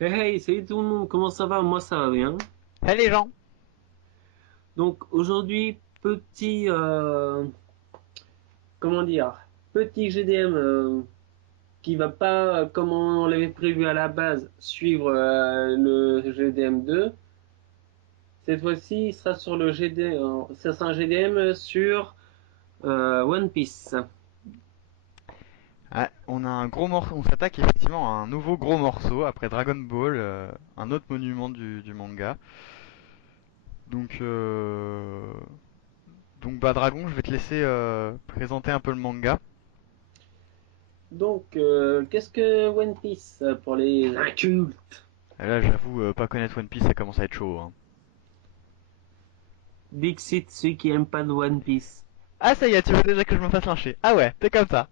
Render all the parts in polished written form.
Hey, hey, salut tout le monde, comment ça va? Moi ça va bien. Hey les gens! Donc aujourd'hui, comment dire, petit GDM qui va pas, comme on l'avait prévu à la base, suivre le GDM 2. Cette fois-ci, il sera sur le GDM, ça sera un GDM sur One Piece. Ah, on a un gros morceau, on s'attaque effectivement à un nouveau gros morceau après Dragon Ball, un autre monument du manga. Donc, bah Dragon, je vais te laisser présenter un peu le manga. Donc, qu'est-ce que One Piece pour les incultes? Et là, j'avoue, pas connaître One Piece, ça commence à être chaud, hein. Dixit, ceux qui aiment pas de One Piece. Ah ça y est, tu veux déjà que je me fasse lyncher. Ah ouais, t'es comme ça.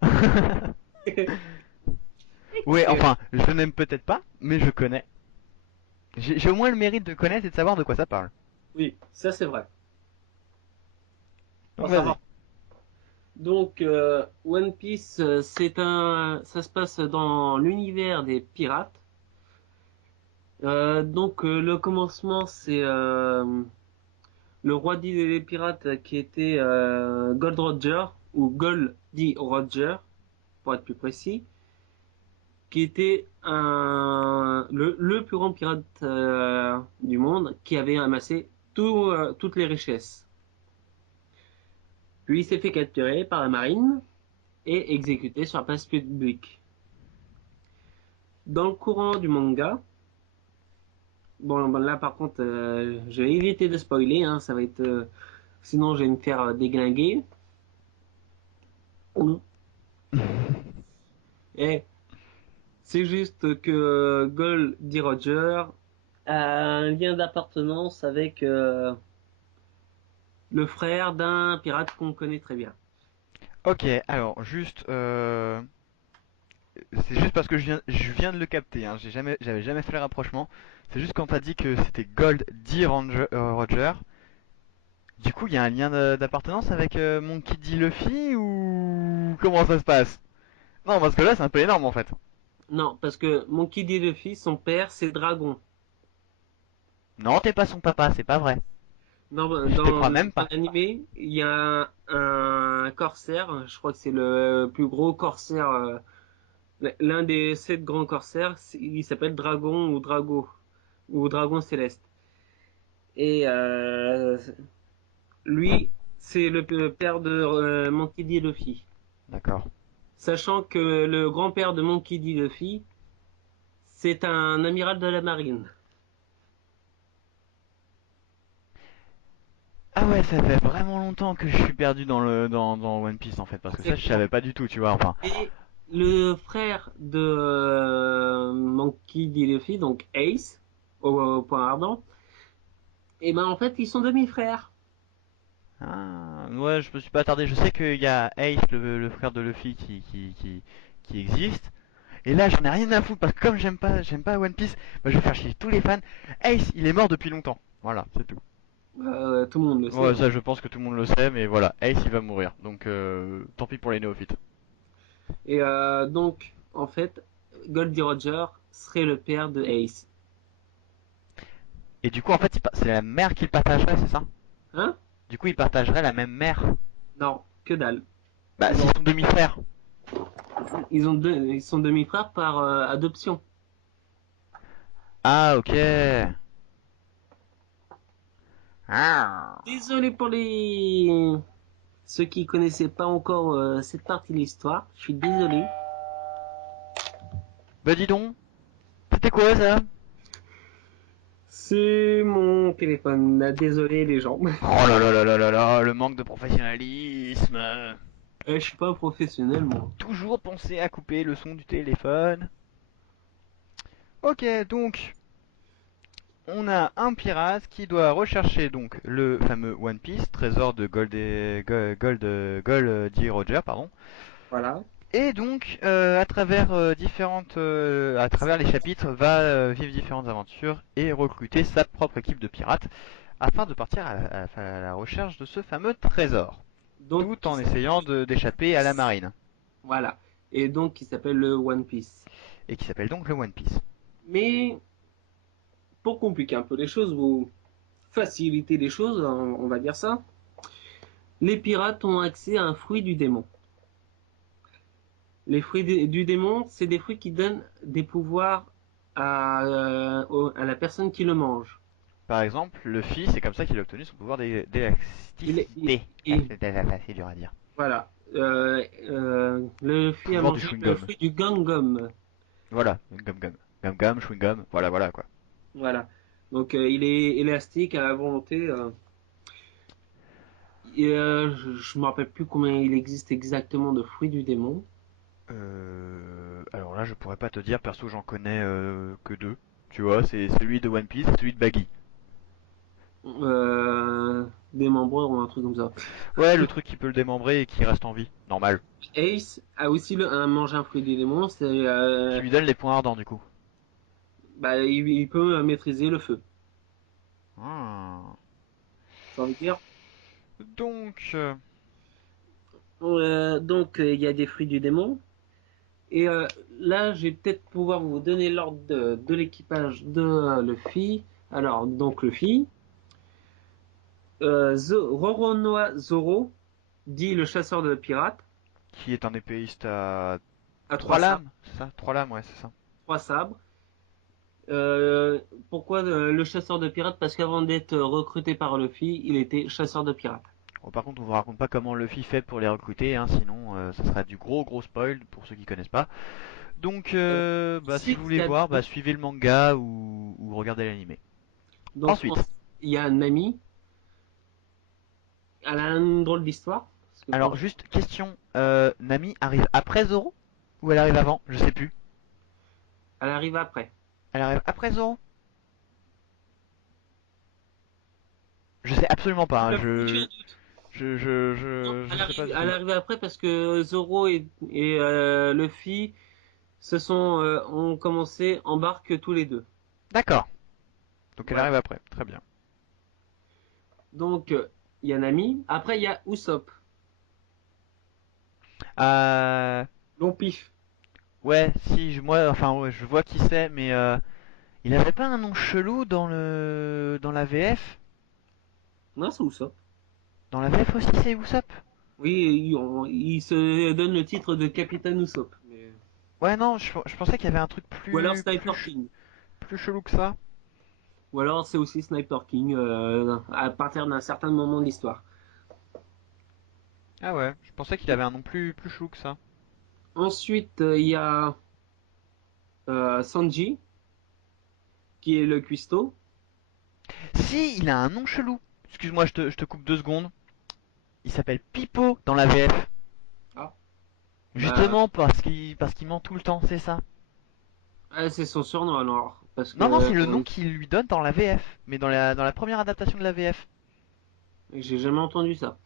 Ouais, Excellent. enfin, je n'aime peut-être pas, mais je connais. J'ai au moins le mérite de connaître et de savoir de quoi ça parle. Oui, ça c'est vrai. Donc Faut savoir. vas-y. Donc, One Piece, ça se passe dans l'univers des pirates. Le commencement, c'est le roi dit des pirates qui était Gold Roger, ou Goldie Roger, pour être plus précis, qui était le plus grand pirate du monde, qui avait amassé toutes les richesses. Puis il s'est fait capturer par la marine et exécuté sur la place publique. Dans le courant du manga, bon, là par contre, je vais éviter de spoiler, hein, ça va être, sinon je vais me faire déglinguer. Et c'est juste que Goldie Roger a un lien d'appartenance avec le frère d'un pirate qu'on connaît très bien. Ok, alors juste, c'est juste parce que je viens de le capter, hein. J'avais jamais fait le rapprochement. C'est juste quand t'as dit que c'était Gold D. Roger. Du coup, il y a un lien d'appartenance avec Monkey D. Luffy ou comment ça se passe? Non, parce que là, c'est un peu énorme en fait. Non, parce que Monkey D. Luffy, son père, c'est Dragon. Non, t'es pas son papa, c'est pas vrai. Je te crois même Dans pas. l'animé, il y a un corsaire, je crois que c'est le plus gros corsaire, l'un des 7 grands corsaires, il s'appelle Dragon ou Drago, ou Dragon Céleste. Et lui, c'est le père de Monkey D. Luffy. D'accord. Sachant que le grand-père de Monkey D. Luffy, c'est un amiral de la marine. Ah ouais, ça fait vraiment longtemps que je suis perdu dans One Piece en fait, parce que ça, je Exactement. savais pas du tout, tu vois. Enfin, Et le frère de Monkey D. Luffy, donc Ace, au point ardent, et ben en fait, ils sont demi-frères. ah, ouais, je me suis pas attardé. Je sais qu'il y a Ace, le frère de Luffy, qui existe. Et là, j'en ai rien à foutre parce que comme j'aime pas One Piece, bah, je vais faire chier tous les fans. Ace, il est mort depuis longtemps. Voilà, c'est tout. Tout le monde le sait, Ouais, hein. ça, je pense que tout le monde le sait, mais voilà, Ace, il va mourir. Donc, tant pis pour les néophytes. Et en fait, Goldie Roger serait le père de Ace. Et du coup, en fait, c'est la mère qu'il partagerait, c'est ça? Hein? Du coup, il partagerait la même mère. Non, que dalle. Bah, Ils c'est ont, son demi-frère. ils sont demi-frères par adoption. Ah, ok. Ah. Désolé pour les ceux qui connaissaient pas encore cette partie de l'histoire. Je suis désolé. Bah, dis donc, c'était quoi ça? C'est mon téléphone. Désolé les gens. Oh là là là là là là, le manque de professionnalisme. Je suis pas un professionnel moi. Toujours penser à couper le son du téléphone. Ok, donc on a un pirate qui doit rechercher donc le fameux One Piece, trésor de Gold D. Roger, pardon. Voilà. Et donc à travers les chapitres, va vivre différentes aventures et recruter sa propre équipe de pirates afin de partir à la recherche de ce fameux trésor, Donc tout qui en s'appelle essayant le One d'échapper à la Piece. marine, Voilà. Et donc qui s'appelle le One Piece. et qui s'appelle donc le One Piece. Mais pour compliquer un peu les choses, ou faciliter les choses, on va dire ça, les pirates ont accès à un fruit du démon. Les fruits du démon, c'est des fruits qui donnent des pouvoirs à la personne qui le mange. Par exemple, Luffy, c'est comme ça qu'il a obtenu son pouvoir Il est, il- d'élasticité. Ah, il- c'est dur à dire. voilà. Le fruit a Pouvoir du mangé le chewing-gum. fruit du gum-gum. Voilà, gum gum. Gum gum, chewing-gum, voilà, voilà quoi. Voilà. Donc il est élastique à la volonté. Je me rappelle plus combien il existe exactement de fruits du démon. Alors là, je pourrais pas te dire, perso, j'en connais que deux. Tu vois, c'est celui de One Piece et celui de Baggy. Démembreur ou un truc comme ça. Ouais, le truc qui peut le démembrer et qui reste en vie. Normal. Ace a aussi mangé un fruit du démon. C'est Qui lui donne les points ardents du coup. bah, il peut maîtriser le feu. Ah. Ça veut dire. Donc, Donc il y a des fruits du démon. Et là, je vais peut-être pouvoir vous donner l'ordre de l'équipage de Luffy. Alors, donc Luffy, Roronoa Zoro, dit le chasseur de pirates, qui est un épéiste à à trois trois sabres. lames, c'est ça? Trois lames, ouais, c'est ça. Trois sabres. Pourquoi le chasseur de pirates? Parce qu'avant d'être recruté par Luffy, il était chasseur de pirates. Bon, par contre, on vous raconte pas comment Luffy fait pour les recruter, hein, sinon ça sera du gros gros spoil pour ceux qui connaissent pas. Donc, bah, si vous Ensuite, il voulez y a, voir, bah, suivez le manga ou regardez l'animé. donc, Ensuite, il y a Nami. Elle a une drôle d'histoire. Parce que alors juste question, Nami arrive après Zoro ou elle arrive avant? Je sais plus. elle arrive après. Elle arrive après Zoro? Je sais absolument pas, hein, J'ai un doute. Non, je sais pas du elle tout. arrive après parce que Zoro et Luffy ont commencé, embarquent tous les deux. D'accord, donc elle Voilà. arrive après, très bien. Donc, il y a Nami. Après, il y a Usopp. Euh, Long pif. ouais, si, moi, enfin, ouais, je vois qui c'est, mais il avait pas un nom chelou dans la VF? Non, c'est Usopp. Dans la VF aussi, c'est Usopp? Oui, il se donne le titre de Capitaine Usopp. Ouais, non, je pensais qu'il y avait un truc Ou alors Sniper King. plus chelou que ça. Ou alors c'est aussi Sniper King à partir d'un certain moment de l'histoire. Ah ouais, je pensais qu'il avait un nom plus chelou que ça. Ensuite, il y a Sanji, qui est le cuistot. Si, il a un nom chelou. Excuse-moi, je te coupe 2 secondes. Il s'appelle Pipo dans la VF. Ah. Bah, Justement parce qu'il ment tout le temps, c'est ça. c'est son surnom alors. Parce que Non, non, c'est le nom qu'il lui donne dans la VF, mais dans la première adaptation de la VF. j'ai jamais entendu ça.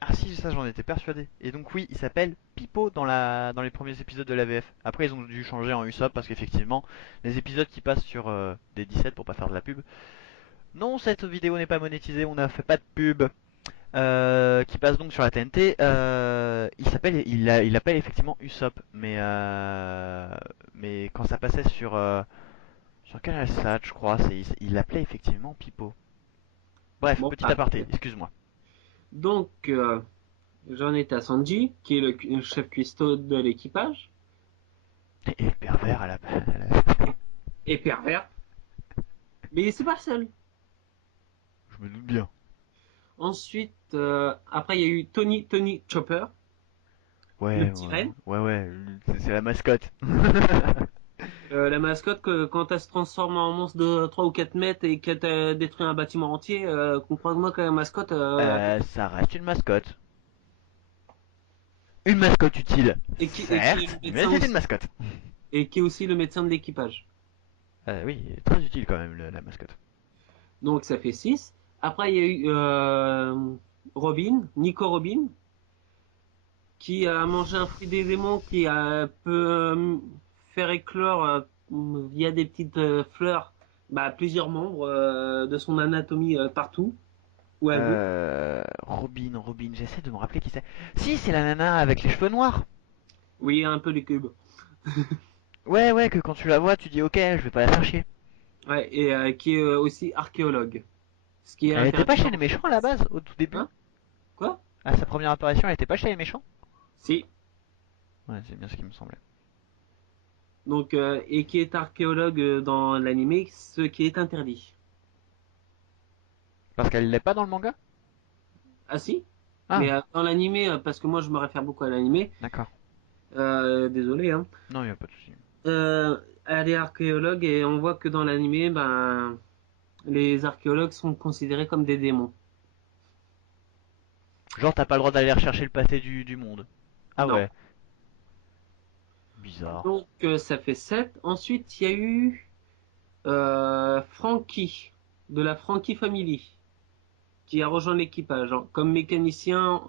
Ah si, ça j'en étais persuadé. Et donc oui, il s'appelle Pipo dans les premiers épisodes de la VF. Après ils ont dû changer en Usopp parce qu'effectivement, les épisodes qui passent sur des 17 pour pas faire de la pub. Non, cette vidéo n'est pas monétisée, on n'a fait pas de pub. Qui passe donc sur la TNT. Il appelle effectivement Usopp, mais quand ça passait sur Canal Sat, je crois, il l'appelait effectivement Pipo. Bref, Bon, petit bah, aparté, excuse-moi. donc j'en étais à Sanji, qui est le chef cuistot de l'équipage, Et le pervers et, et pervers. Mais c'est pas le seul. je me doute bien. Ensuite, après il y a eu Tony Chopper, le Ouais, petit renne. ouais, c'est la mascotte. La mascotte, quand elle se transforme en monstre de 3 ou 4 mètres et qu'elle détruit un bâtiment entier, comprends-moi que la mascotte, Ça reste une mascotte. Une mascotte utile, et qui est certes, le mais médecin c'est une aussi, mascotte. et qui est aussi le médecin de l'équipage. Oui, très utile quand même la mascotte. Donc ça fait 6. Après, il y a eu Robin, Nico Robin, qui a mangé un fruit des démons qui peut faire éclore via des petites fleurs bah, plusieurs membres de son anatomie partout où elle veut. Robin, j'essaie de me rappeler qui c'est. Si, c'est la nana avec les cheveux noirs. Oui, un peu les cubes. Ouais, que quand tu la vois, tu dis ok, je vais pas la faire chier. Ouais, et qui est aussi archéologue. Ce qui est Elle était pas chez intéressant. les méchants à la base, au tout début? Hein? Quoi? À sa première apparition, elle était pas chez les méchants? Si. Ouais, c'est bien ce qui me semblait. Donc, et qui est archéologue dans l'anime, ce qui est interdit. Parce qu'elle l'est pas dans le manga? Ah si? Mais Ah, dans l'anime, parce que moi je me réfère beaucoup à l'anime, d'accord. désolé, hein. Non, y a pas de souci. Elle est archéologue et on voit que dans l'anime, ben, les archéologues sont considérés comme des démons. Genre, t'as pas le droit d'aller rechercher le passé du monde. Ah Non. ouais, bizarre. Donc ça fait 7. Ensuite, il y a eu Frankie, de la Frankie Family, qui a rejoint l'équipage hein, comme mécanicien,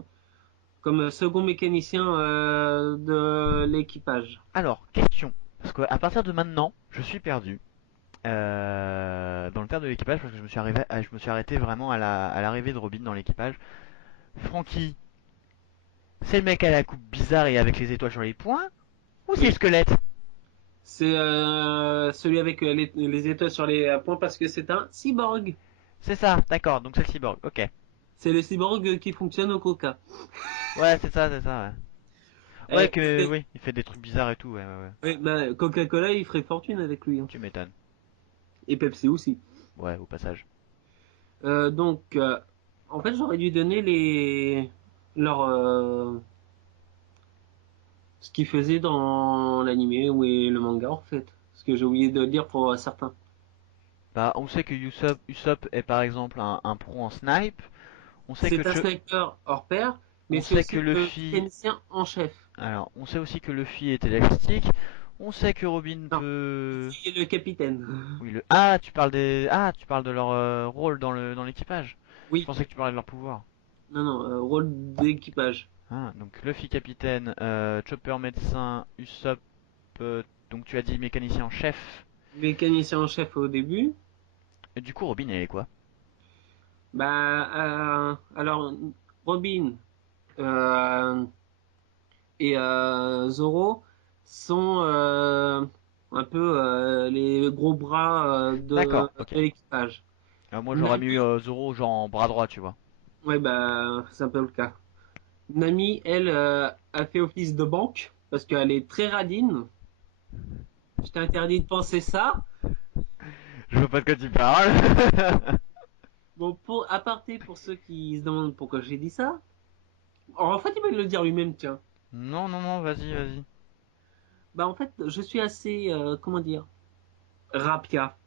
comme second mécanicien de l'équipage. Alors, question. Parce qu'à partir de maintenant, je suis perdu. Dans le terme de l'équipage, parce que je me suis arrêté vraiment à l'arrivée de Robin dans l'équipage. Frankie, c'est le mec à la coupe bizarre et avec les étoiles sur les poings? Ou c'est le Oui. squelette? C'est celui avec les étoiles sur les points parce que c'est un cyborg. C'est ça, d'accord, donc c'est le cyborg, ok. C'est le cyborg qui fonctionne au coca. Ouais, c'est ça, ouais. Ouais, que, C'est- oui, il fait des trucs bizarres et tout, ouais, ouais, ouais. ouais, bah, Coca-Cola, il ferait fortune avec lui, hein. Tu m'étonnes. Et Pepsi aussi. Ouais, au passage. Donc, en fait, j'aurais dû donner leur, ce qu'ils faisaient dans l'animé ou le manga, en fait. Ce que j'ai oublié de le dire pour certains. Bah, on sait que Usopp est par exemple un pro en snipe. On sait que C'est un sniper hors pair, mais on c'est sait que aussi le Luffy, mécanicien en chef. alors, on sait aussi que Luffy est élastique. On sait que Robin Non, peut. c'est le capitaine. Oui, tu parles de leur rôle dans l'équipage. Je Oui, pensais que tu parlais de leur pouvoir. non, non, rôle d'équipage. Ah, donc Luffy capitaine, Chopper médecin, Usopp, donc tu as dit mécanicien en chef. Mécanicien en chef au début. Et du coup, Robin, elle est quoi? Bah, alors, Robin euh, et Zoro sont un peu les gros bras D'accord, ok. de l'équipage. Moi, j'aurais mis Nami, Zoro genre en bras droit, tu vois. ouais, bah, c'est un peu le cas. Nami, elle, a fait office de banque parce qu'elle est très radine. Je t'ai interdit de penser ça. Je vois pas de quoi tu parles. Bon, pour aparté, pour ceux qui se demandent pourquoi j'ai dit ça, en fait, il va le dire lui-même, tiens. Non, non, non, vas-y, vas-y. Bah, en fait, je suis assez, comment dire, rapia.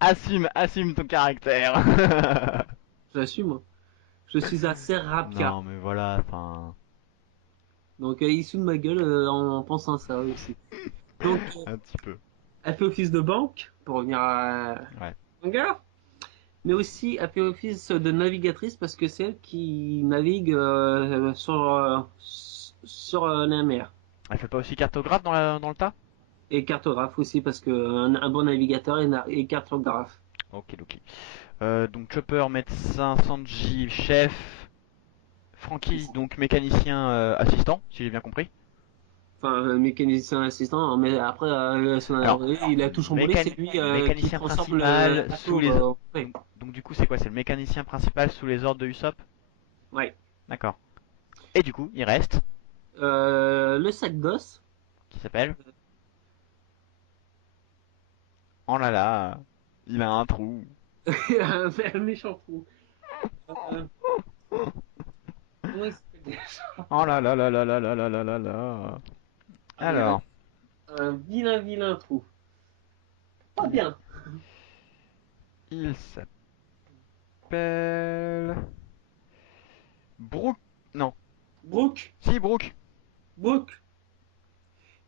Assume ton caractère. J'assume, hein. Je suis assez rapia. Non, mais voilà, enfin, Donc, il se fout de ma gueule en pensant à ça aussi. Donc, un petit peu. elle fait office de banque, pour revenir à Ouais. manga, mais aussi elle fait office de navigatrice parce que c'est elle qui navigue sur la mer. Elle fait pas aussi cartographe dans le tas? Et cartographe aussi parce que un bon navigateur est cartographe. Ok, ok. Donc Chopper, médecin, Sanji, chef, Franky, donc mécanicien assistant, si j'ai bien compris. Enfin, mécanicien assistant, hein, mais après, Alors, il a tout chamboulé, c'est lui qui mécanicien transforme principal le sous bateau. les... Ouais. Donc du coup, c'est quoi? C'est le mécanicien principal sous les ordres de Usopp? Ouais. D'accord. Et du coup, il reste, Le sac d'os. qui s'appelle... Oh là là, il a un trou. Un méchant fou. Euh, comment il s'appelle déjà? Oh là là là là là là là là là là. Euh, Alors, un vilain, vilain trou. Pas il, bien. il s'appelle... Brooke... Non. Brooke, Si, Brooke. Brooke,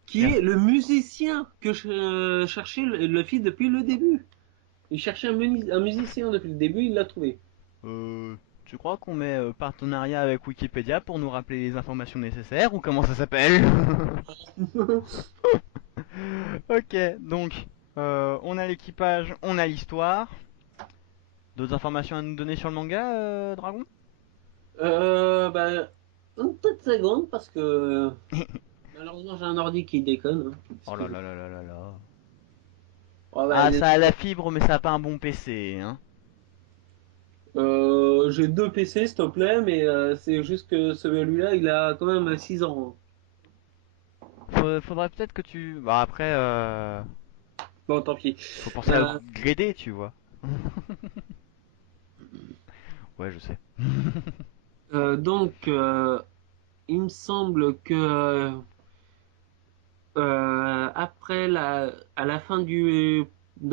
qui Merci. est le musicien que je cherchais le fils depuis le début. Il cherchait un musicien depuis le début, il l'a trouvé. Tu crois qu'on met partenariat avec Wikipédia pour nous rappeler les informations nécessaires ou comment ça s'appelle? Ok, donc on a l'équipage, on a l'histoire. D'autres informations à nous donner sur le manga, Dragon? Bah, une petite seconde parce que malheureusement j'ai un ordi qui déconne, hein. Oh là Excusez. là là là là là. Ouais, bah, Ah, ça a la fibre, mais ça a pas un bon PC, hein. j'ai deux PC, s'il te plaît, mais c'est juste que celui-là, il a quand même 6 ans. Faudrait peut-être que tu. Bah après, Bon, tant pis. faut penser à Euh, upgrader, tu vois. Ouais, je sais. donc, il me semble que après à la fin de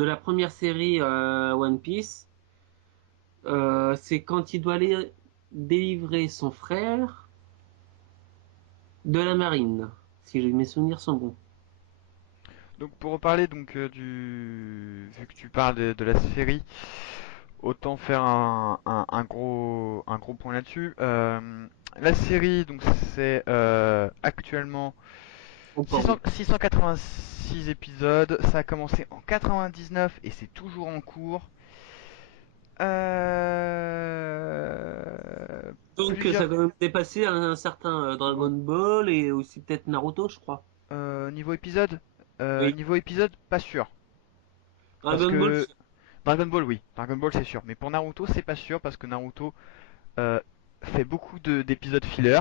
la première série One Piece, c'est quand il doit aller délivrer son frère de la marine, si mes souvenirs sont bons. Donc pour reparler donc du, vu que tu parles de la série, autant faire un gros point là-dessus. La série donc c'est actuellement Encore 600 oui. 686 épisodes. Ça a commencé en 99 et c'est toujours en cours. Donc ça a Plusieurs quand même dépassé un certain Dragon Ball et aussi peut-être Naruto, je crois. niveau épisode. Oui. Niveau épisode, pas sûr. Parce Dragon Ball, que Dragon Ball, oui. Dragon Ball, c'est sûr. Mais pour Naruto, c'est pas sûr parce que Naruto euh, fait beaucoup d'épisodes filler.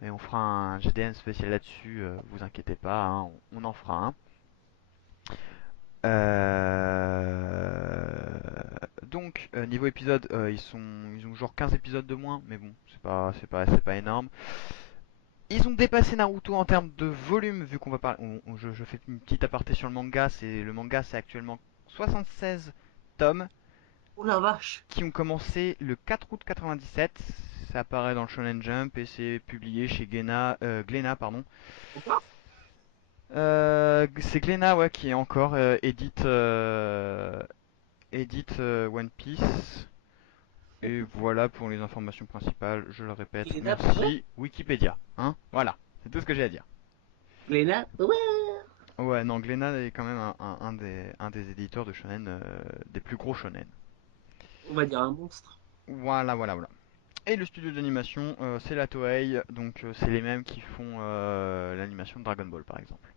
Et on fera un GDN spécial là-dessus, vous inquiétez pas, hein, on en fera un. Niveau épisode, ils ont genre 15 épisodes de moins, mais bon, c'est pas énorme. Ils ont dépassé Naruto en termes de volume, vu qu'on va parler. Je fais une petite aparté sur le manga, c'est actuellement 76 tomes oh la vache. qui ont commencé le 4 août 97. Ça apparaît dans le Shonen Jump et c'est publié chez Glénat, pardon. Encore. C'est Glénat, ouais, qui est encore édite One Piece. Et voilà pour les informations principales. Je le répète. Glénat Power. Merci Wikipédia. Hein, voilà, c'est tout ce que j'ai à dire. Glénat Power. Ouais, non, Glénat est quand même un des éditeurs de shonen, des plus gros shonen. On va dire un monstre. Voilà. Et le studio d'animation, c'est la Toei, donc c'est les mêmes qui font l'animation de Dragon Ball par exemple.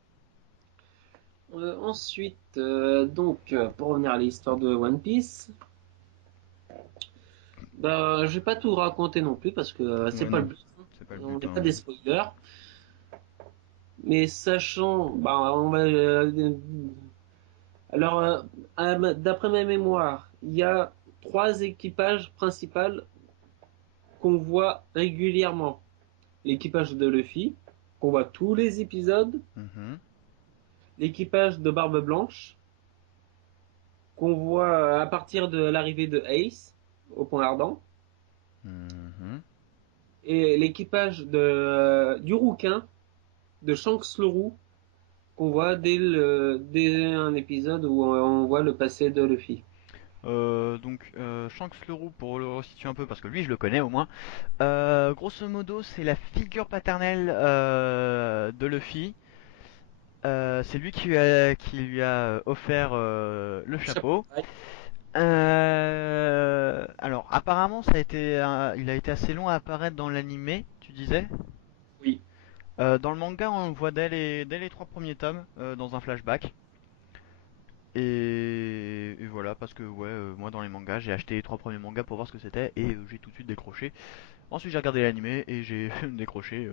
Ensuite, donc, pour revenir à l'histoire de One Piece, bah, je vais pas tout raconter non plus parce que c'est Ouais, pas le non, but. c'est pas le On but, n'est hein. pas des spoilers. Mais sachant, bah, on va, alors, d'après ma mémoire, il y a trois équipages principaux qu'on voit régulièrement. L'équipage de Luffy, qu'on voit tous les épisodes. Mhm, L'équipage de Barbe Blanche, qu'on voit à partir de l'arrivée de Ace au Point Ardent. mhm. Et l'équipage du rouquin, de Shanks le Roux, qu'on voit dès un épisode où on voit le passé de Luffy. Shanks le Roux, pour le resituer un peu, parce que lui je le connais au moins, grosso modo c'est la figure paternelle de Luffy. C'est lui qui lui a offert le Chapeau de chapeau. paille. Alors apparemment il a été assez long à apparaître dans l'animé, tu disais. Oui. Dans le manga on le voit dès les trois premiers tomes dans un flashback. Et voilà, parce que ouais, moi dans les mangas, j'ai acheté les trois premiers mangas pour voir ce que c'était et j'ai tout de suite décroché. Ensuite, j'ai regardé l'animé et j'ai décroché.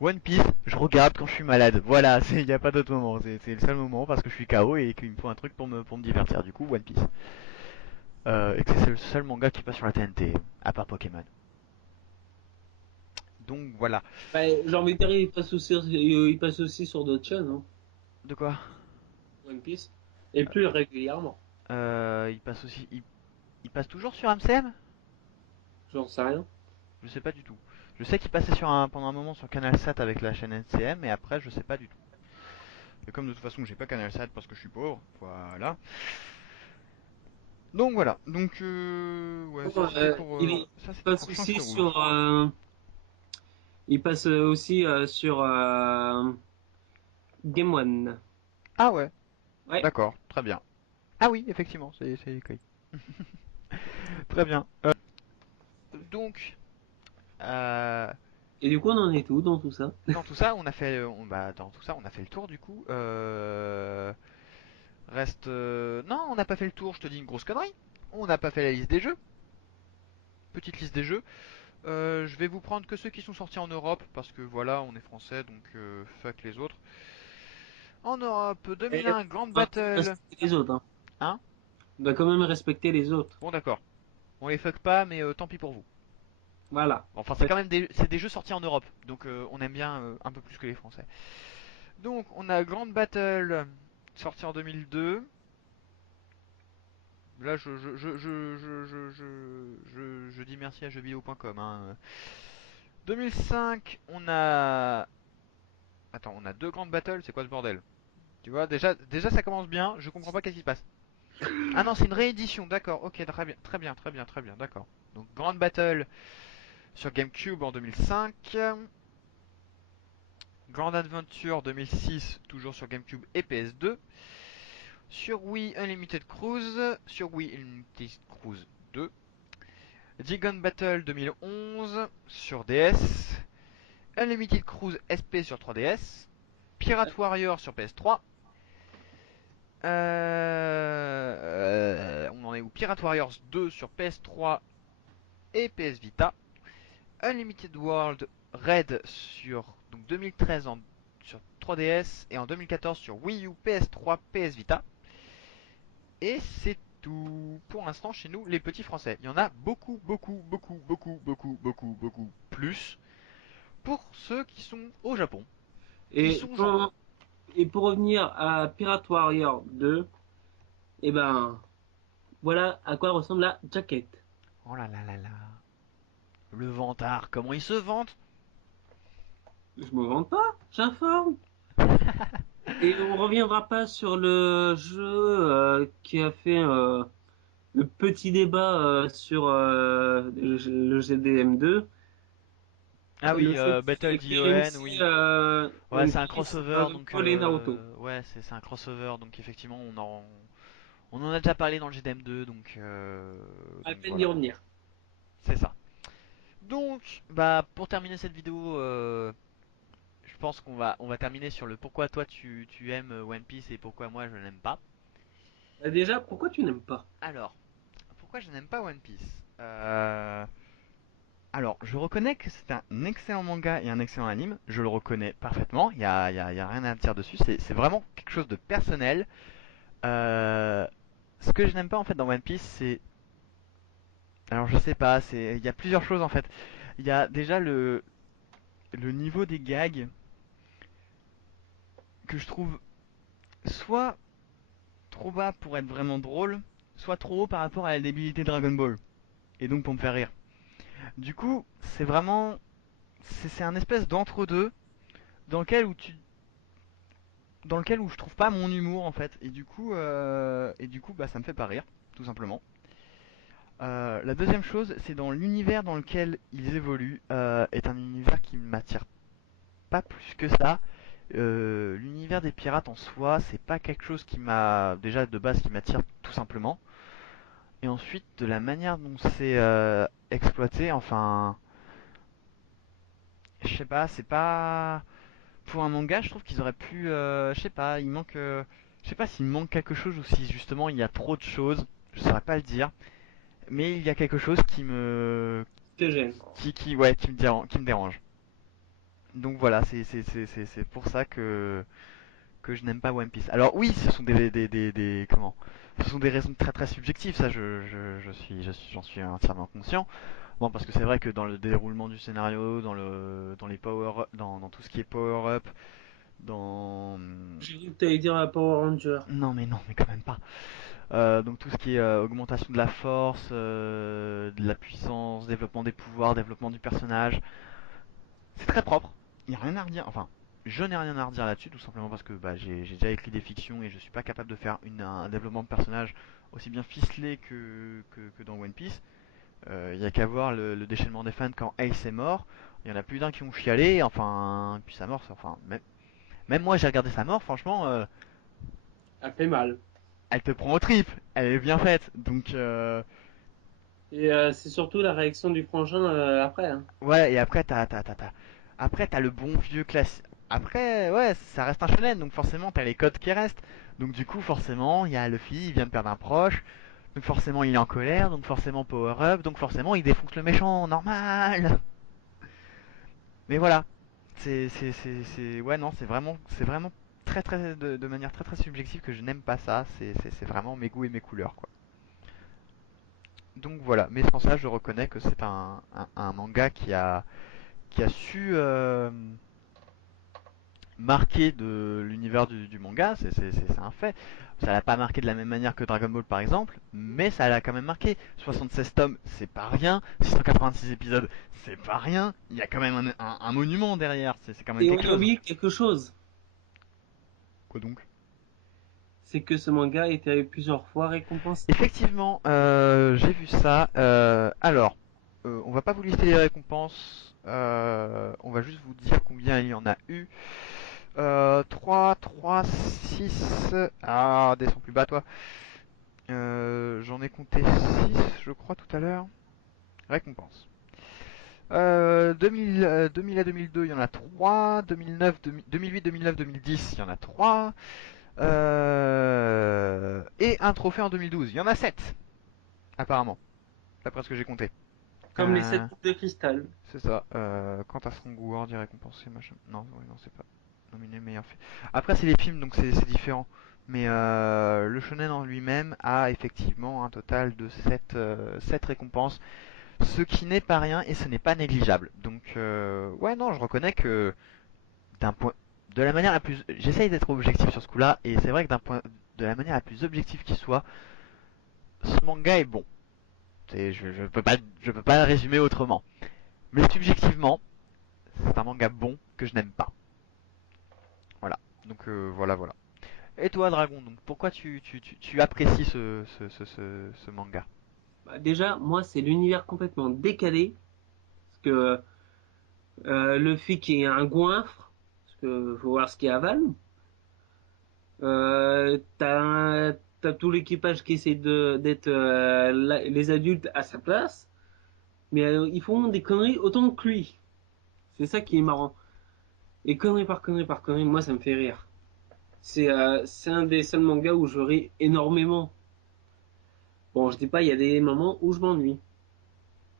One Piece, je regarde quand je suis malade. Voilà, il n'y a pas d'autre moment. C'est le seul moment parce que je suis KO et qu'il me faut un truc pour me divertir. Du coup, One Piece. Et que c'est le seul manga qui passe sur la TNT, à part Pokémon. Donc voilà. Bah, j'ai envie de dire, il passe aussi sur d'autres chaînes, hein, De quoi? One Piece. Et plus régulièrement. Il passe aussi. Il passe toujours sur MCM? J'en sais rien. Je sais pas du tout. Je sais qu'il passait pendant un moment sur Canal 7 avec la chaîne NCM et après je sais pas du tout. Et comme de toute façon j'ai pas Canal 7 parce que je suis pauvre, voilà. Donc voilà. Donc ouais, Bon, ça il c'était passe pour Shanks aussi le Roux. sur Game One. Ah ouais, Ouais. d'accord, très bien. Ah oui, effectivement, c'est écrit. Très bien. Donc euh, Et du coup, on en est tout dans tout ça? dans tout ça, on a fait, dans tout ça, on a fait le tour du coup. Reste. Non, on n'a pas fait le tour, je te dis une grosse connerie. On n'a pas fait la liste des jeux. Petite liste des jeux. Je vais vous prendre que ceux qui sont sortis en Europe, parce que voilà, on est français, donc fuck les autres. En Europe, Et 2001, Grand on va quand même Battle. respecter les autres, hein. Hein? On doit quand même respecter les autres. Bon, d'accord. On les fuck pas, mais tant pis pour vous. Voilà. Enfin, c'est quand même des jeux sortis en Europe, donc on aime bien un peu plus que les Français. Donc, on a Grand Battle, sorti en 2002. Là, je dis merci à jeuxvideo.com. Hein. 2005, on a. Attends, on a deux grandes battles, c'est quoi ce bordel? Tu vois, déjà ça commence bien, je comprends pas qu'est-ce qui se passe. Ah non, c'est une réédition, d'accord, ok, très bien, très bien, très bien, très bien, d'accord. Donc, Grand Battle sur GameCube en 2005. Grand Adventure 2006, toujours sur GameCube et PS2. Sur Wii Unlimited Cruise, sur Wii Unlimited Cruise 2. Gigon Battle 2011 sur DS. Unlimited Cruise SP sur 3DS. Pirate Warrior sur PS3. On en est où? Pirate Warriors 2 sur PS3 et PS Vita. Unlimited World Red sur donc 2013 sur 3DS et en 2014 sur Wii U, PS3, PS Vita. Et c'est tout pour l'instant chez nous, les petits français. Il y en a beaucoup, beaucoup, beaucoup, beaucoup, beaucoup, beaucoup, beaucoup plus pour ceux qui sont au Japon. Ils Et sont gentils. pour, et pour revenir à Pirate Warrior 2, eh ben, voilà à quoi ressemble la jaquette. Oh là là là là. Le vantard, comment il se vante? Je me vante pas, j'informe. Et on reviendra pas sur le jeu qui a fait le petit débat sur le GDM2. Ah Le oui, fait Battle que d'ION, KMC, oui. Ouais, One c'est un Piece, crossover, Dragon donc Ball et Naruto. ouais, c'est un crossover, donc effectivement, on en a déjà parlé dans le GDM2, À donc peine d'y voilà, revenir. c'est ça. Donc, bah, pour terminer cette vidéo, je pense qu'on va terminer sur le pourquoi toi tu aimes One Piece et pourquoi moi je n'aime pas. Déjà, pourquoi tu n'aimes pas? Alors, pourquoi je n'aime pas One Piece? Alors, je reconnais que c'est un excellent manga et un excellent anime, je le reconnais parfaitement, y a rien à dire dessus, c'est vraiment quelque chose de personnel. Euh, Ce que je n'aime pas en fait dans One Piece, c'est... Alors je sais pas, il y a plusieurs choses en fait. Il y a déjà le niveau des gags que je trouve soit trop bas pour être vraiment drôle, soit trop haut par rapport à la débilité de Dragon Ball. Et donc pour me faire rire. Du coup, c'est vraiment... C'est un espèce d'entre-deux dans lequel où je trouve pas mon humour en fait. Et du coup bah ça me fait pas rire, tout simplement. La deuxième chose, c'est dans l'univers dans lequel ils évoluent, est un univers qui ne m'attire pas plus que ça. L'univers des pirates en soi, c'est pas quelque chose qui m'a déjà de base qui m'attire tout simplement. Et ensuite, de la manière dont c'est exploité, enfin, je sais pas, c'est pas pour un manga, je trouve qu'ils auraient pu, je sais pas, je sais pas s'il manque quelque chose ou si justement il y a trop de choses, je saurais pas le dire, mais il y a quelque chose Te gêne. ouais, qui me dérange. Donc voilà, c'est pour ça que je n'aime pas One Piece. Alors oui, ce sont comment? Ce sont des raisons très très subjectives, ça j'en suis entièrement conscient. Bon, parce que c'est vrai que dans le déroulement du scénario, dans les dans tout ce qui est power up, dans J'ai vu que t'allais dire la Power Ranger. non, mais quand même pas. Donc tout ce qui est augmentation de la force, de la puissance, développement des pouvoirs, développement du personnage, c'est très propre. Il n'y a rien à redire. Enfin, je n'ai rien à redire là-dessus, tout simplement parce que bah, j'ai déjà écrit des fictions et je suis pas capable de faire un développement de personnage aussi bien ficelé que dans One Piece. Il y a qu'à voir le déchaînement des fans quand Ace est mort. Il y en a plus d'un qui ont chialé. Enfin, puis sa mort, enfin, même moi j'ai regardé sa mort. Franchement, Elle fait mal. elle te prend aux tripes. Elle est bien faite. Donc, Et c'est surtout la réaction du frangin après, hein. ouais. Et après, après t'as le bon vieux classique. Après, ouais, ça reste un shonen, donc forcément, t'as les codes qui restent. Donc du coup, forcément, il y a Luffy, il vient de perdre un proche, donc forcément, il est en colère, donc forcément, power up, donc forcément, il défonce le méchant, normal. Mais voilà, ouais, non, c'est vraiment de manière très très subjective que je n'aime pas ça. C'est vraiment mes goûts et mes couleurs, quoi. Donc voilà, mais sans ça, je reconnais que c'est un manga qui a su marquer de l'univers du manga, c'est un fait. Ça l'a pas marqué de la même manière que Dragon Ball par exemple, mais ça l'a quand même marqué. 76 tomes, c'est pas rien. 686 épisodes, c'est pas rien. Il y a quand même un monument derrière, c'est quand même Et on quelque a chose. oublié quelque chose, Quoi donc? c'est que ce manga a été plusieurs fois récompensé. Effectivement, j'ai vu ça. Alors, on va pas vous lister les récompenses. On va juste vous dire combien il y en a eu. 3, 3, 6. Ah, descends plus bas, toi. J'en ai compté 6, je crois, tout à l'heure. Récompenses. 2000, 2000 à 2002, il y en a 3. 2009, 2008, 2009, 2010, il y en a 3. Et un trophée en 2012, il y en a 7, apparemment. D'après ce que j'ai compté. Comme les Euh, 7 boules de cristal. c'est ça. Quant à Strong World, il est récompensé, machin. Non, ouais, non, c'est pas nominé meilleur film. Après, c'est les films, donc c'est différent. Mais le shonen en lui-même a effectivement un total de 7 récompenses. Ce qui n'est pas rien et ce n'est pas négligeable. Donc, ouais, non, je reconnais que d'un point. De la manière la plus. J'essaye d'être objectif sur ce coup-là, et c'est vrai que de la manière la plus objective qui soit, ce manga est bon. Je peux pas le résumer autrement. Mais subjectivement, c'est un manga bon que je n'aime pas. Voilà. Donc voilà, voilà. Et toi, Dragon, donc pourquoi tu apprécies ce manga? Bah, déjà, moi, c'est l'univers complètement décalé. Parce que Luffy qui est un goinfre, parce que faut voir ce qu'il avale. T'as tout l'équipage qui essaie d'être les adultes à sa place, mais ils font des conneries autant que lui. C'est ça qui est marrant. Et conneries par conneries par conneries, moi ça me fait rire. C'est un des seuls mangas où je ris énormément. Bon, je dis pas, il y a des moments où je m'ennuie.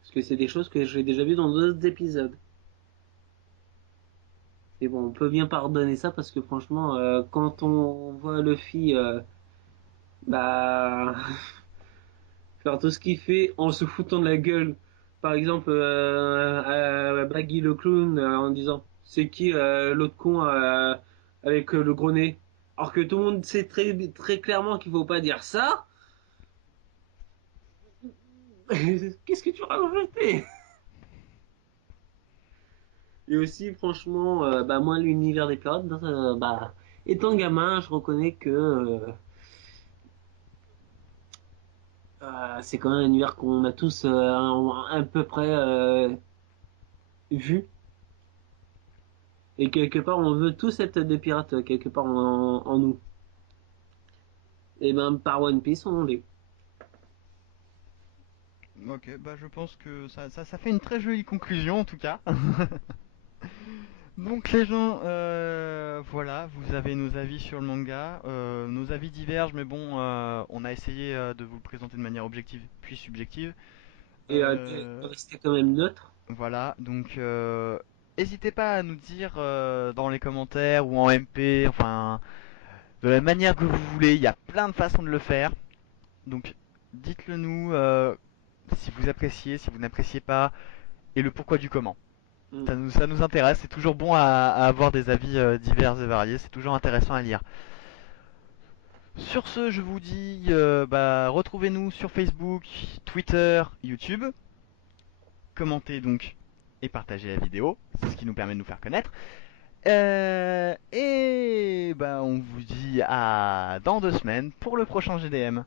Parce que c'est des choses que j'ai déjà vues dans d'autres épisodes. Et bon, on peut bien pardonner ça parce que franchement, quand on voit Luffy bah, faire tout ce qu'il fait en se foutant de la gueule. Par exemple, à Baggy le clown en disant c'est qui l'autre con avec le gros nez. Alors que tout le monde sait très, très clairement qu'il faut pas dire ça. Qu'est-ce que tu rajoutais? Et aussi, franchement, bah, moi, l'univers des pirates, bah, étant gamin, je reconnais que c'est quand même un univers qu'on a tous à peu près vu. Et quelque part, on veut tous être des pirates, quelque part en nous. Et ben, par One Piece, on l'est. Ok, bah je pense que ça fait une très jolie conclusion en tout cas. Donc les gens, voilà, vous avez nos avis sur le manga. Nos avis divergent, mais bon, on a essayé de vous le présenter de manière objective puis subjective. Et de Euh, rester quand même neutre. voilà, donc n'hésitez pas à nous dire dans les commentaires ou en MP, enfin, de la manière que vous voulez. Il y a plein de façons de le faire. Donc dites-le nous si vous appréciez, si vous n'appréciez pas, et le pourquoi du comment. Mm. Ça nous intéresse, c'est toujours bon à avoir des avis divers et variés, c'est toujours intéressant à lire. Sur ce, je vous dis, bah, retrouvez-nous sur Facebook, Twitter, YouTube. Commentez donc et partagez la vidéo, c'est ce qui nous permet de nous faire connaître. Et bah, on vous dit à dans 2 semaines pour le prochain GDM.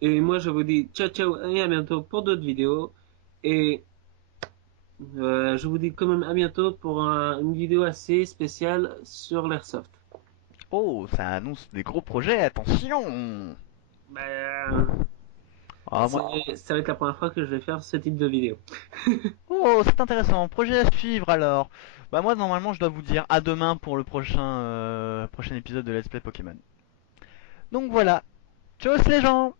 Et moi, je vous dis ciao, ciao, et à bientôt pour d'autres vidéos. Et je vous dis quand même à bientôt pour une vidéo assez spéciale sur l'Airsoft. Oh, ça annonce des gros projets, attention! Ben, Ah, moi... ça va être la première fois que je vais faire ce type de vidéo. Oh, c'est intéressant, projet à suivre alors. Bah moi normalement je dois vous dire à demain pour le prochain épisode de Let's Play Pokémon. Donc voilà, tchuss les gens!